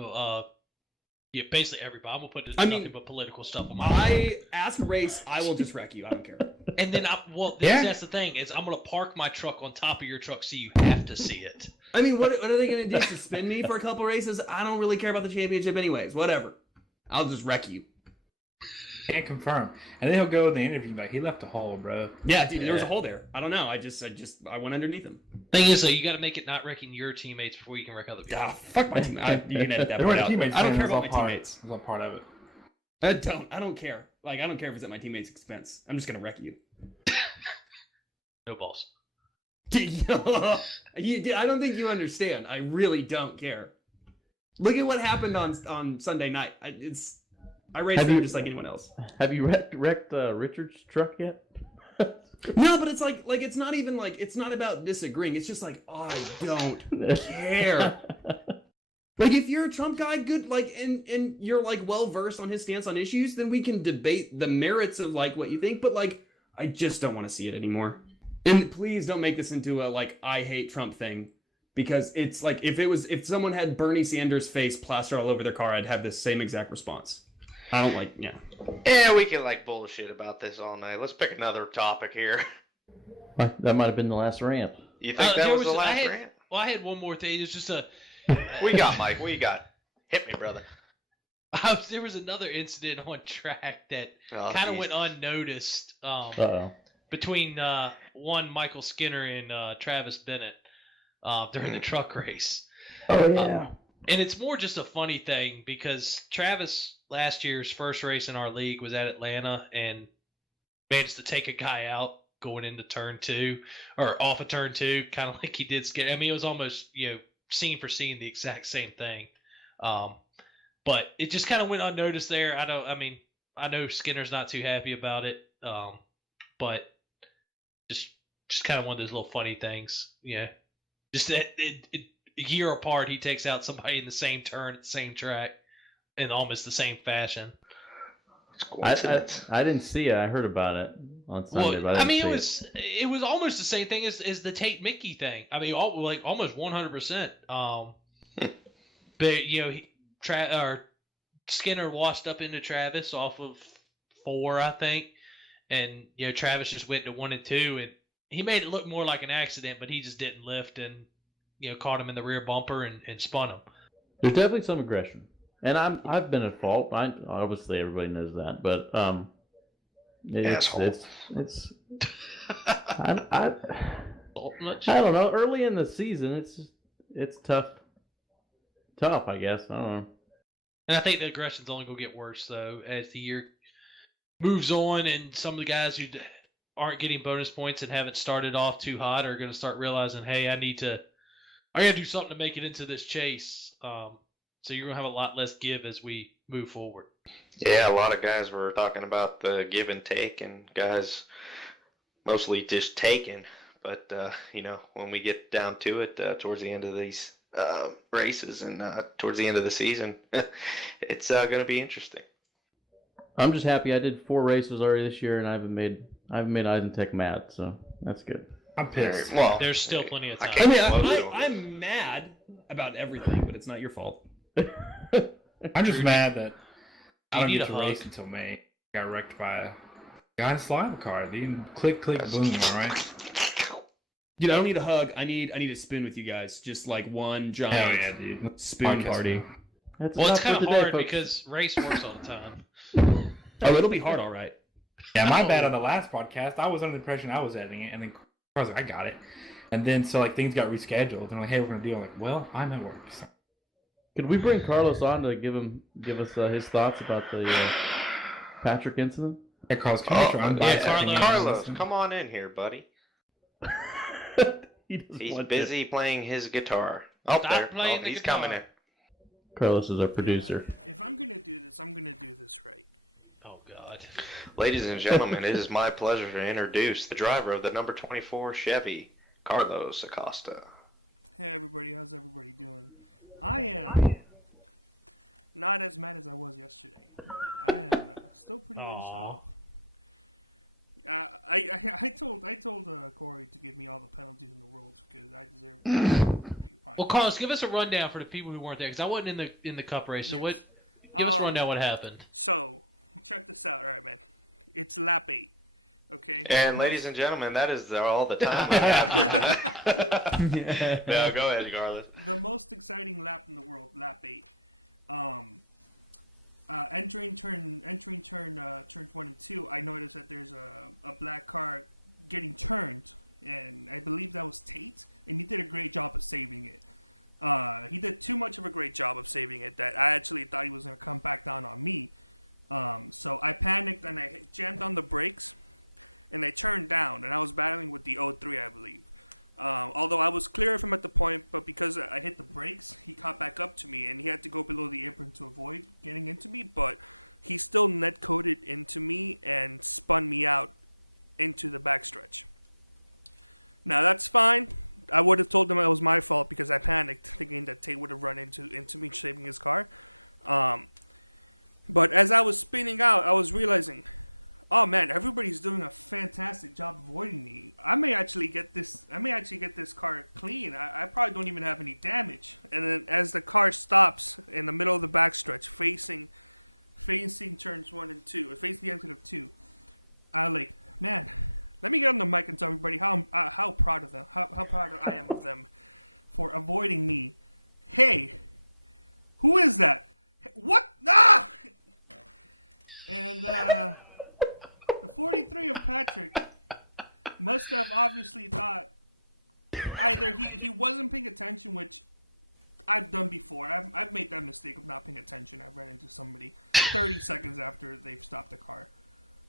basically everybody. I'm gonna put nothing but political stuff on my. Ask race. I will just wreck you. I don't care. And then that's the thing is I'm gonna park my truck on top of your truck so you have to see it. I mean, what are they gonna do? Suspend me for a couple races? I don't really care about the championship anyways. Whatever. I'll just wreck you. Can't confirm. And then he'll go in the interview like he left a hole, bro. Yeah, dude, there was a hole there. I don't know. I went underneath him. Thing is, though, you got to make it not wrecking your teammates before you can wreck other people. Ah, fuck my teammates. You can edit that part out. I don't care about my teammates. It's all part of it. I don't care. Like I don't care if it's at my teammates' expense. I'm just gonna wreck you. No balls. I don't think you understand. I really don't care. Look at what happened on Sunday night. I raced him just like anyone else. Have you wrecked Richard's truck yet? No, but it's like it's not even like it's not about disagreeing. It's just like I don't care. Like if you're a Trump guy, good, like and you're like well versed on his stance on issues, then we can debate the merits of like what you think. But like I just don't want to see it anymore. And please don't make this into a like I hate Trump thing. Because it's like if someone had Bernie Sanders' face plastered all over their car, I'd have the same exact response. I don't like, yeah. Yeah, we can like bullshit about this all night. Let's pick another topic here. That might have been the last rant. You think that was the last rant? Well, I had one more thing. It's just We got Mike. What you got? Hit me, brother. There was another incident on track that kind of went unnoticed. Between one Michael Skinner and Travis Bennett. During the truck race. Oh, yeah. And it's more just a funny thing because Travis, last year's first race in our league, was at Atlanta and managed to take a guy out going into turn 2 or off of turn 2, kind of like he did Skinner. I mean, it was almost, scene for scene, the exact same thing. But it just kind of went unnoticed there. I know Skinner's not too happy about it. But just kind of one of those little funny things. Yeah. Just a year apart, he takes out somebody in the same turn at the same track in almost the same fashion. I didn't see it. I heard about it on Sunday, but it was almost the same thing as the Tate Mickey thing. I mean, almost 100%. But Skinner washed up into Travis off of 4, I think, and Travis just went to 1 and 2 and. He made it look more like an accident, but he just didn't lift and, caught him in the rear bumper and spun him. There's definitely some aggression, and I've been at fault. Obviously everybody knows that, but it's I don't know. Early in the season, it's tough. I guess I don't know. And I think the aggression's only gonna get worse though as the year moves on, and some of the guys who aren't getting bonus points and haven't started off too hot are going to start realizing, hey, I got to do something to make it into this chase. So you're going to have a lot less give as we move forward. Yeah, a lot of guys were talking about the give and take, and guys mostly just taking. But when we get down to it, towards the end of these races and towards the end of the season, it's going to be interesting. I'm just happy I did 4 races already this year, and I haven't made Isentech mad, so that's good. I'm pissed. Well, There's still plenty of time. I mean, Close to it. I'm mad about everything, but it's not your fault. I'm just mad that I don't need get a to hug. race until May. Got wrecked by a guy in a slider car, dude. Click, click, boom, alright? Dude, I don't need a hug. I need a spin with you guys. Just like one giant Hell yeah, dude. spoon Podcast. party. That's Well, it's enough kind for of today, hard folks. because race works all the time. Oh, it'll be hard, all right. Yeah, my bad on the last podcast. I was under the impression I was editing it, and then I was like, I got it. And then, so, like, things got rescheduled. And like, hey, we're going to do it. I'm like, well, I'm at work. So. Could we bring Carlos on to give us his thoughts about the Patrick incident? Hey, Carlos, come here. I'm yeah, bisecting you. Carlos, come on in here, buddy. He doesn't He's want busy playing his guitar. Oh, Stop there. playing the He's guitar. coming in. to. Carlos is our producer. If I'm gonna do this, I'm gonna do this right. Oh, God. Ladies and gentlemen, it is my pleasure to introduce the driver of the number 24 Chevy, Carlos Acosta. Hey everybody, how's everybody doing? I am not as mad as I was yesterday. I am still pretty much off. I told Corey to give me all the penalties in the world because I deserve it. Well, Carlos, give us a rundown for the people who weren't there, because I wasn't in the cup race. So Yes. give us a rundown what happened. So, check this out, alright man. It's lap 8. Okay? And ladies and gentlemen, that is all the time I have for tonight. No, go ahead, Carlos. The most exciting lap in the world, lap 8. Entering turn 1 and 2, I noticed that there's a black car getting turned, and I believe that was Tate, and he did a great job of saving it. He did too much of a great job of saving it that I actually thought he was going to come back down on me. So I panicked and I jammed on the brakes, and I turned down, and I was battling with the 03, I believe. Although I was clear of him at the point, but because I hit the brakes, he caught back up to me, and he had to go below the apron to avoid getting into me, but he still net-coded into me and spun me out into the backstretch. Now, that's fine. I would have told him it was my fault because I panicked, thinking that Tate would have run into me saving his car. But as I was spinning out, I was realizing, oh man, everybody's doing a fantastic job avoiding me. I may actually get this car clean. I probably don't even have any damage. And then as the car stops in the middle of the backstretch, facing turns 1 and 2, facing the exit of 2, I like, man, let me get on the mic and tell everybody how proud of them, how proud I am of them for avoiding me. Hey, who is that? What? Ah! And the 43 of Patrick must have obviously thought either he wasn't paying attention, which I've done before. I've made that mistake of not paying attention. I've ran into somebody 30 seconds after they've stopped the car,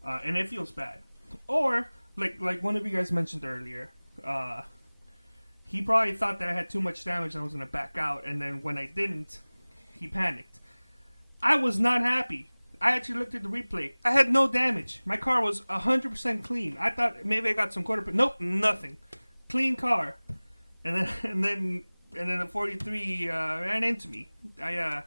and it feels bad. Or like one of you guys mentioned earlier, he probably thought that I had too much damage and I was gonna back out, and then when I didn't, he panicked. I was not happy. I actually looked at the replay. I had no damage. My car was 100% clean. I thought maybe I got some quarter, but nope, nothing. Clean car. And then the 43 ran into me. I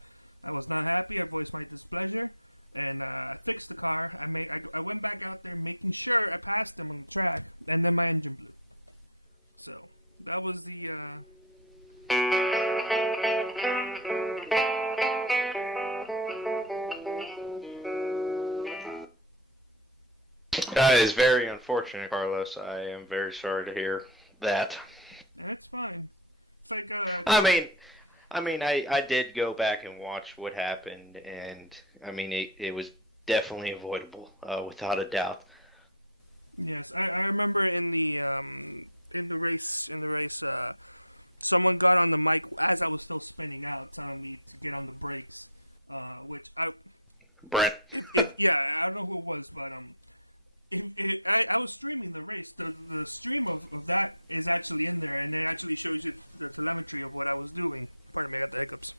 was not happy. I voiced my displeasure, and I fixed the car. I went back out there making sure I passed him on the track, and then my engine blew. So that was the. It's very unfortunate, Carlos. I am very sorry to hear that. That's fine. It's like I did go back and watch what happened, and it was definitely avoidable, without a doubt. Yes, I remember in the race, someone got on the mic as I was still spinning out, telling me to get on the brakes, which Brent. I don't know who it was, but I was streaming the race. The stream of that is actually in there, and it actually shows you the telemetry of what I was doing. Pardon me, I got the hiccups.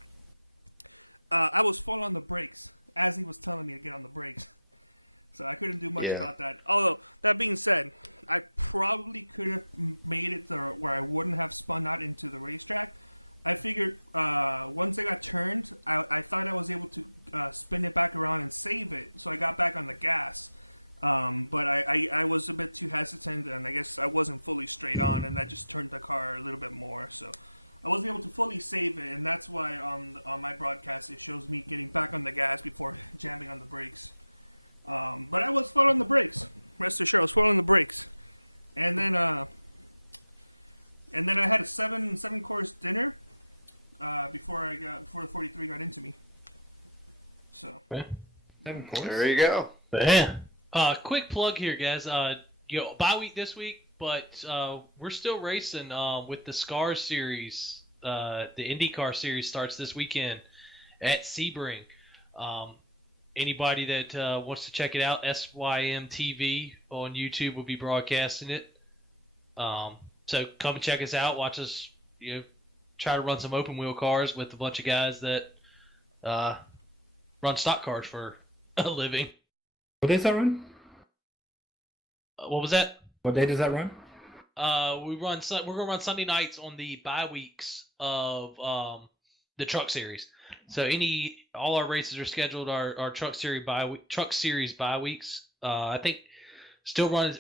I was full on the brakes, as he was telling me to get on the brakes. So I couldn't do much Yeah. about that. Although, that being said, I probably could have made it where I wouldn't have spun out into the racetrack. I figured once I got turned, I thought I was able to spin it back around and save it. So I got back on the gas. But I was a bit too hesitant, and I guess I wasn't fully straight on, and that just turned the car a little bit more. So I wasn't able to fully save it, and that's why on my broadcast it shows me getting back on the gas before jamming on the brakes. But I was following the brakes. Rest assured, I was following the brakes. And then I had a seven course dinner before the 43 got into me. So 7 course. There you go. Yeah. Quick plug here, guys. Bye week this week, but we're still racing with the SCARS series. The IndyCar series starts this weekend at Sebring. Anybody that wants to check it out, SYM TV on YouTube will be broadcasting it. So come and check us out. Watch us, try to run some open wheel cars with a bunch of guys that run stock cars for a living. What day does that run? What was that? What day does that run? We're gonna run Sunday nights on the bye weeks of the truck series. So all our races are scheduled our truck series bye weeks. I think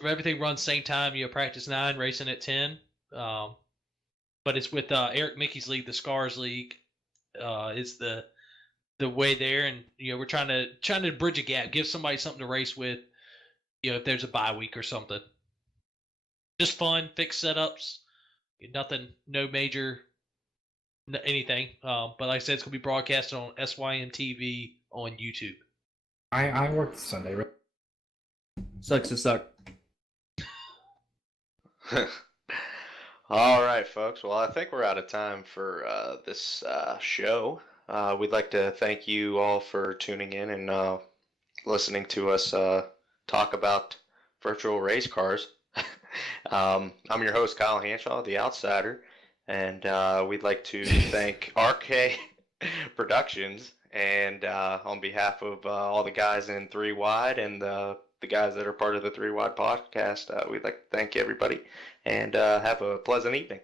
everything runs same time. Practice 9, racing at 10. But it's with Eric Mickey's league, the SCARS League. It's the way there, and we're trying to bridge a gap, give somebody something to race with. If there's a bye week or something. Just fun, fixed setups, nothing, no major anything. But like I said, it's going to be broadcasted on SYM TV on YouTube. I work Sunday, right? Sucks to suck. All right, folks. Well, I think we're out of time for this show. We'd like to thank you all for tuning in and listening to us talk about virtual race cars. I'm your host, Kyle Hanshaw, the Outsider, and we'd like to thank R.K. Productions, and on behalf of all the guys in 3 Wide and the guys that are part of the 3 Wide podcast, we'd like to thank everybody, and have a pleasant evening.